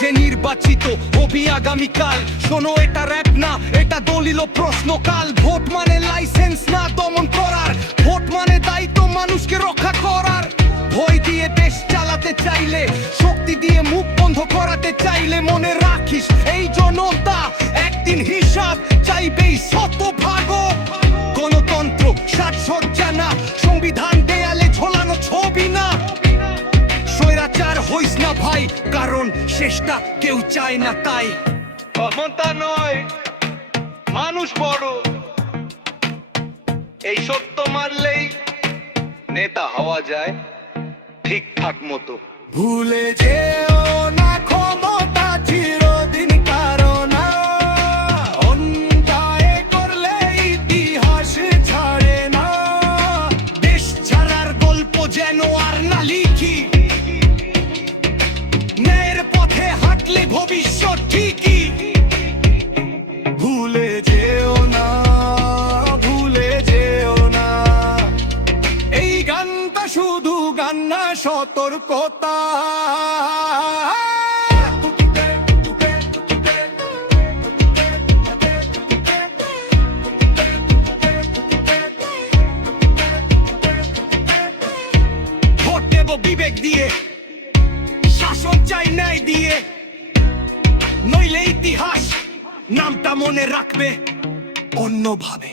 যে নির্বাচিত হবি আগামীকাল। শোনো, এটা র‍্যাপ না, এটা দলিল প্রশ্নকাল। ভোট মানে লাইসেন্স না দমন করার, ভোট মানে দায়িত্ব মানুষকে রক্ষা করার। ভয় দিয়ে দেশ চালাতে চাইলে, শক্তি দিয়ে মুখ বন্ধ করাতে চাইলে, মনে রাখিস এই জনতা একদিন হিসাব চাইবেই শতভাগ। গণতন্ত্র সাজসজ্জা না, সংবিধান দেয়ালে ঝোলানো ছবি না। স্বৈরাচার হইস না ভাই, কারণ শেষটা কেউ চায় না। তাই ক্ষমতা নয়, মানুষ বড়। এই সত্য মানলেই নেতা হওয়া যায় ঠিকঠাক মতো। ভুলে যেও না ক্ষমতা চিরদিন কারো না, অন্যায় করলে ইতিহাস ছাড়ে না। দেশ ছাড়ার গল্প যেন আর না লিখি, ন্যায়ের পথে হাঁটলে ভবিষ্যৎ ঠিকই। ভুলে যেও না, ভুলে যেও না। এই গানটা শুধু গান না, সতর্কতা। ভোট দেব বিবেক দিয়ে, শাসন চাই ন্যায় দিয়ে, নইলে ইতিহাস নামটা মনে রাখবে অন্যভাবে।